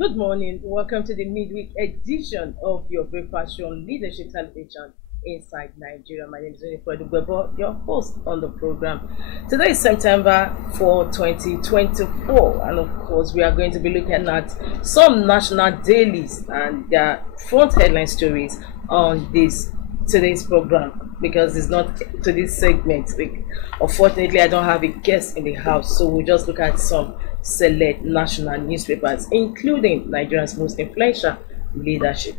Good morning. Welcome to the midweek edition of your breakfast show on Leadership Television Inside Nigeria. My name is Winifred, your host on the program. Today is September 4, 2024, and of course, we are going to be looking at some national dailies and their front headline stories on today's program because it's not to this segment. Unfortunately, I don't have a guest in the house, so we'll just look at some select national newspapers, including Nigeria's most influential leadership.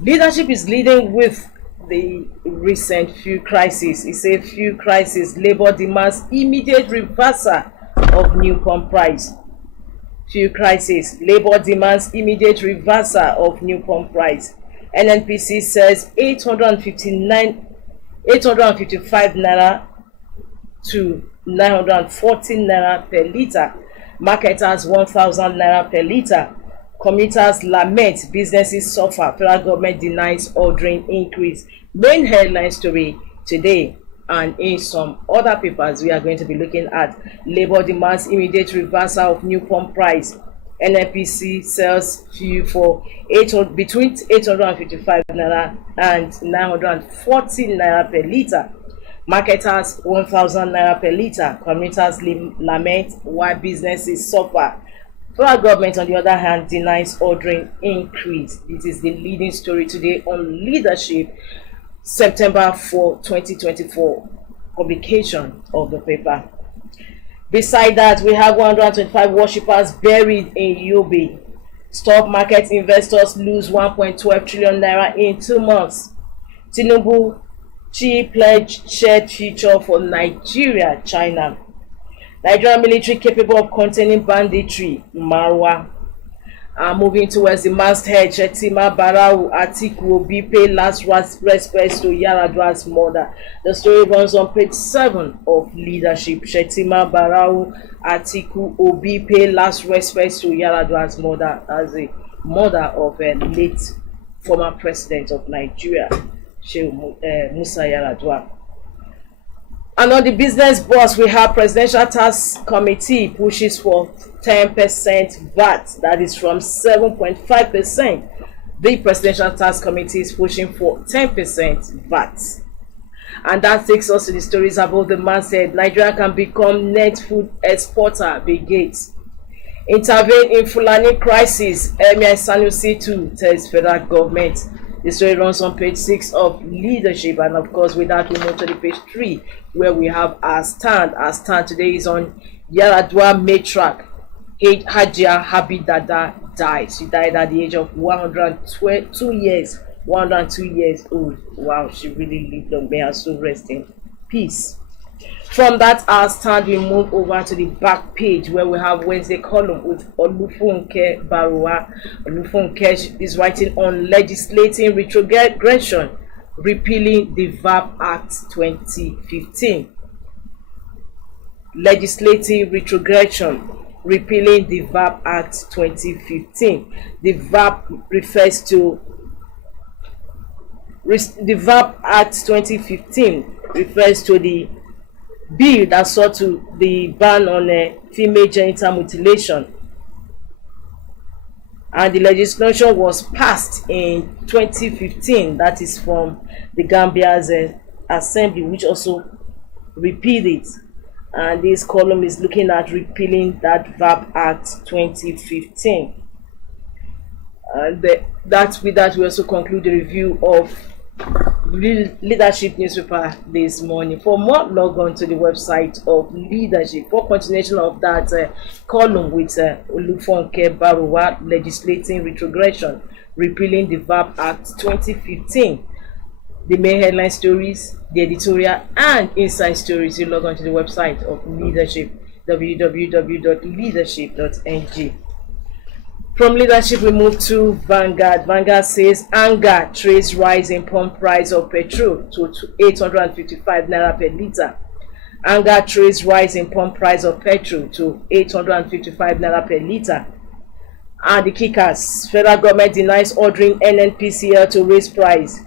Leadership is leading with the recent fuel crisis. It's a fuel crisis. Labour demands immediate reversal of new pump price. Fuel crisis. Labour demands immediate reversal of new pump price. NNPC says 855 naira to 914 naira per litre. Marketers 1,000 naira per litre. Commuters lament, businesses suffer. Federal government denies ordering increase. Main headline story today, and in some other papers we are going to be looking at. Labour demands immediate reversal of new pump price. NNPC sells fuel for between 855 naira and 940 naira per litre. Marketers 1,000 naira per litre. Commuters lament while businesses suffer. Federal government, on the other hand, denies ordering increase. This is the leading story today on Leadership, September 4, 2024, publication of the paper. Beside that, we have 125 worshippers buried in Yobe. Stock market investors lose 1.12 trillion naira in 2 months. Tinubu pledge shared future for Nigeria, China. Nigerian military capable of containing banditry, Marwa. Moving towards the masthead, Shetima Barau, Atiku Obi pay last respects to Yaradua's mother. The story runs on page 7 of Leadership. Shetima Barau, Atiku Obi pay last respects to Yaradua's mother, as a mother of a late former president of Nigeria, Musa Yaradua. And on the business boss, we have Presidential Tax Committee pushes for 10% VAT, that is from 7.5%. The Presidential Tax Committee is pushing for 10% VAT. And that takes us to the stories about the man said Nigeria can become net food exporter, Bill Gates. Intervene in Fulani crisis, Emir Sanusi too tells federal government. The story runs on page 6 of Leadership, and of course with that we move to the page 3 where we have our stand. Our stand today is on Yaradua matriarch Hajia Habidada died. She died at the age of 102 years. 102 years old. Wow, she really lived long. May her soul rest in peace. From that our stand, we move over to the back page where we have Wednesday column with Olufunke Barua. Olufunke is writing on legislating retrogression, repealing the VAP Act 2015. Legislative retrogression, repealing the VAP Act 2015. The VAP refers to the VAP Act 2015 refers to the bill that sought to the ban on female genital mutilation, and the legislation was passed in 2015. That is from the Gambia's assembly, which also repealed it. And this column is looking at repealing that VAP Act 2015. And with that we also conclude the review of Leadership newspaper this morning. For more, log on to the website of Leadership for continuation of that column with Olufunke Baruwa, legislating retrogression, repealing the VAP Act 2015. The main headline stories, the editorial, and inside stories. You log on to the website of Leadership, www.leadership.ng. From Leadership, we move to Vanguard. Vanguard says anger trace rise in pump price of petrol to 855 naira per litre. Anger trace rise in pump price of petrol to 855 naira per litre. And the kickers, federal government denies ordering NNPCL to raise price.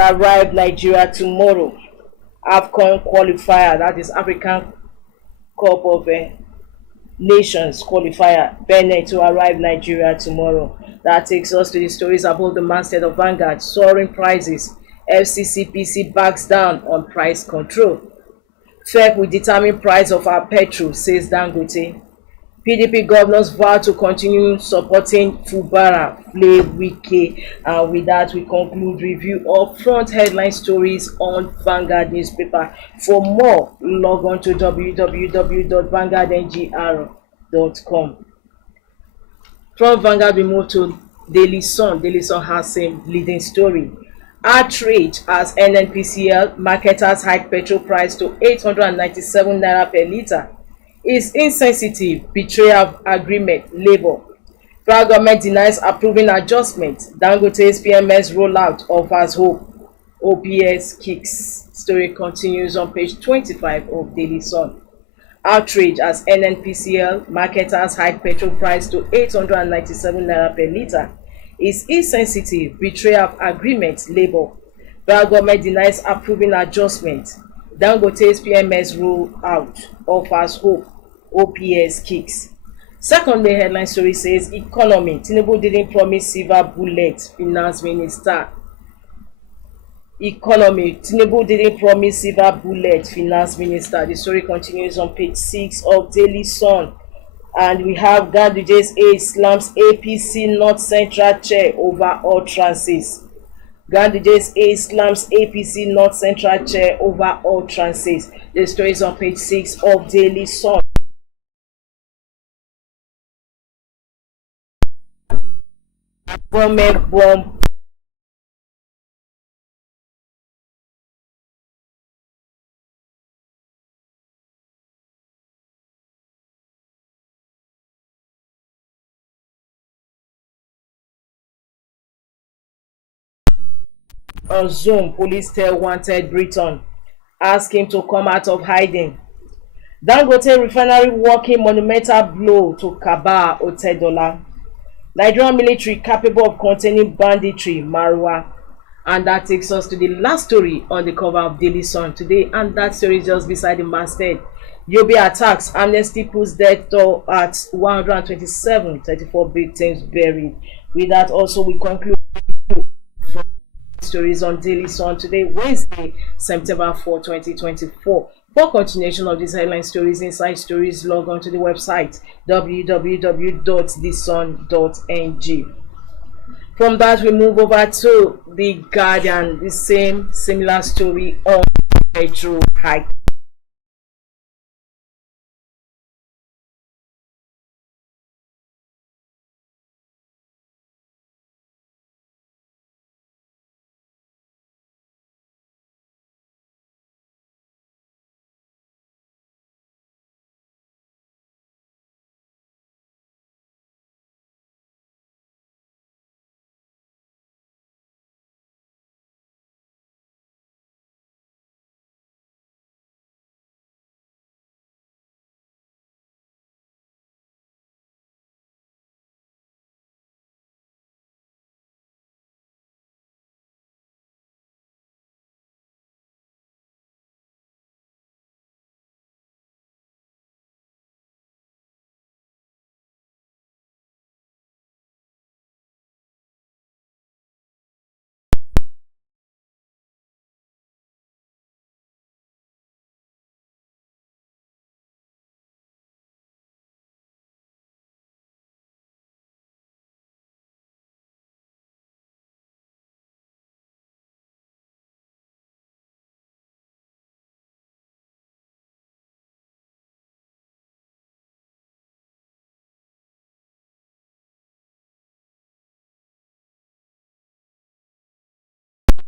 arrive Nigeria tomorrow. AFCON qualifier, that is African Cup of Nations qualifier, Benin to arrive Nigeria tomorrow. That takes us to the stories about the masthead of Vanguard, soaring prices. FCCPC backs down on price control. FEC will determine price of our petrol, says Dangote. PDP governors vow to continue supporting Fubara, Flay, Wike. And with that, we conclude review of front headline stories on Vanguard newspaper. For more, log on to www.vanguardngr.com. From Vanguard, we move to Daily Sun. Daily Sun has same leading story. Outrage as NNPCL marketers hike petrol price to 897 naira per litre. Is insensitive, betrayal of agreement, Labour. Federal government denies approving adjustment. Dangote's PMS rollout offers hope. OPS kicks. Story continues on page 25 of Daily Sun. Outrage as NNPCL marketers hike petrol price to 897 naira per litre. Is insensitive, betrayal of agreement, Labour. Federal government denies approving adjustment. Dangote's PMS rollout offers hope. OPS kicks. Secondly, headline story says economy. Tinubu didn't promise silver bullet. Finance minister. Economy. Tinubu didn't promise silver bullet. Finance minister. The story continues on page 6 of Daily Sun. And we have Ganduje's aide slams APC North Central chair over all trances. Ganduje's aide slams APC North Central chair over all trances. The story is on page 6 of Daily Sun. Government bomb on Zoom. Police tell wanted Britain, ask him to come out of hiding. Dangote refinery working monumental blow to Kaba Otedola. Nigerian military capable of containing banditry, Marwa. And that takes us to the last story on the cover of Daily Sun today, and that story is just beside the masthead. Yobe attacks, Amnesty puts death toll at 127, 34 victims buried. With that also we conclude stories on Daily Sun today, Wednesday, September 4, 2024. For continuation of these headline stories, inside stories, log on to the website www.thesun.ng. From that, we move over to The Guardian, the similar story on petrol hike.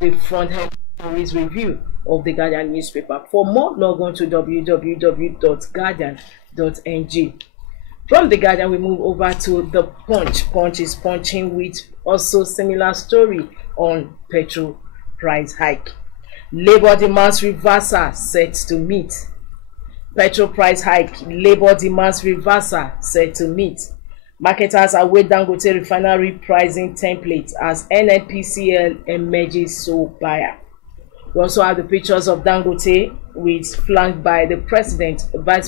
The front head stories review of the Guardian newspaper. For more, log on to www.guardian.ng. From the Guardian, we move over to the Punch. Punch is punching with also similar story on petrol price hike. Labour demands reversal set to meet. Petrol price hike. Labour demands reversal set to meet. Marketers await Dangote refinery pricing template as NNPCL emerges sole buyer. We also have the pictures of Dangote, with flanked by the vice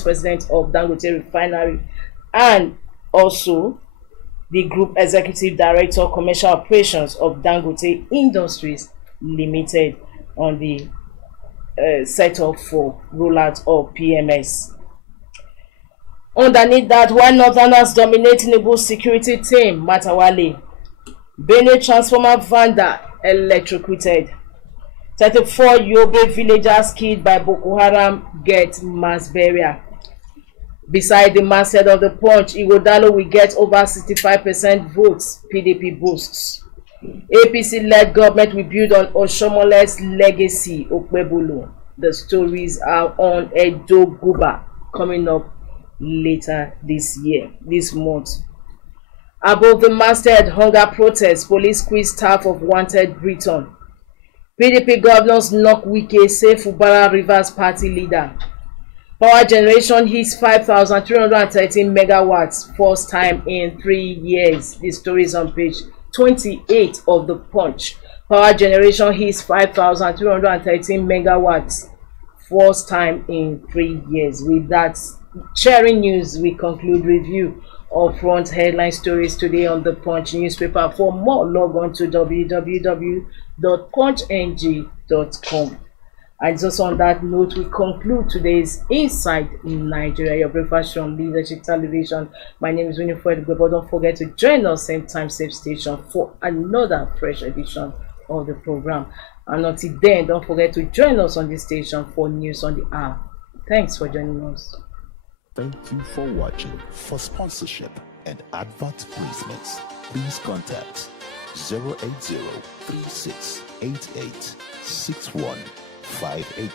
president of Dangote Refinery, and also the Group Executive Director Commercial Operations of Dangote Industries Limited on the setup for rollout of PMS. Underneath that, while Northerners dominate Tinubu's security team, Matawale, Benue transformer vendor electrocuted. 34 Yobe villagers killed by Boko Haram get mass burial. Beside the masthead of the Punch, Ighodalo will get over 65% votes, PDP boasts. APC-led government will build on Oshomole's legacy, Okpebolo. The stories are on Edo Guba, coming up later this month. Above the masthead, hunger protest, police squeeze staff of wanted Britain. PDP governors knock Wike, say Fubara Rivers party leader. Power generation hits 5,313 megawatts, first time in 3 years. This story is on page 28 of the Punch. Power generation hits 5,313 megawatts, first time in 3 years. With that sharing news, we conclude review of front headline stories today on the Punch newspaper. For more, log on to www.punchng.com. And just on that note, we conclude today's Inside Nigeria, your breakfast from Leadership Television. My name is Winifred Gwebo. Don't forget to join us same time, same station for another fresh edition of the program. And until then, don't forget to join us on this station for news on the hour. Thanks for joining us. Thank you for watching. For sponsorship and advert placements, please contact 080-3688-6158.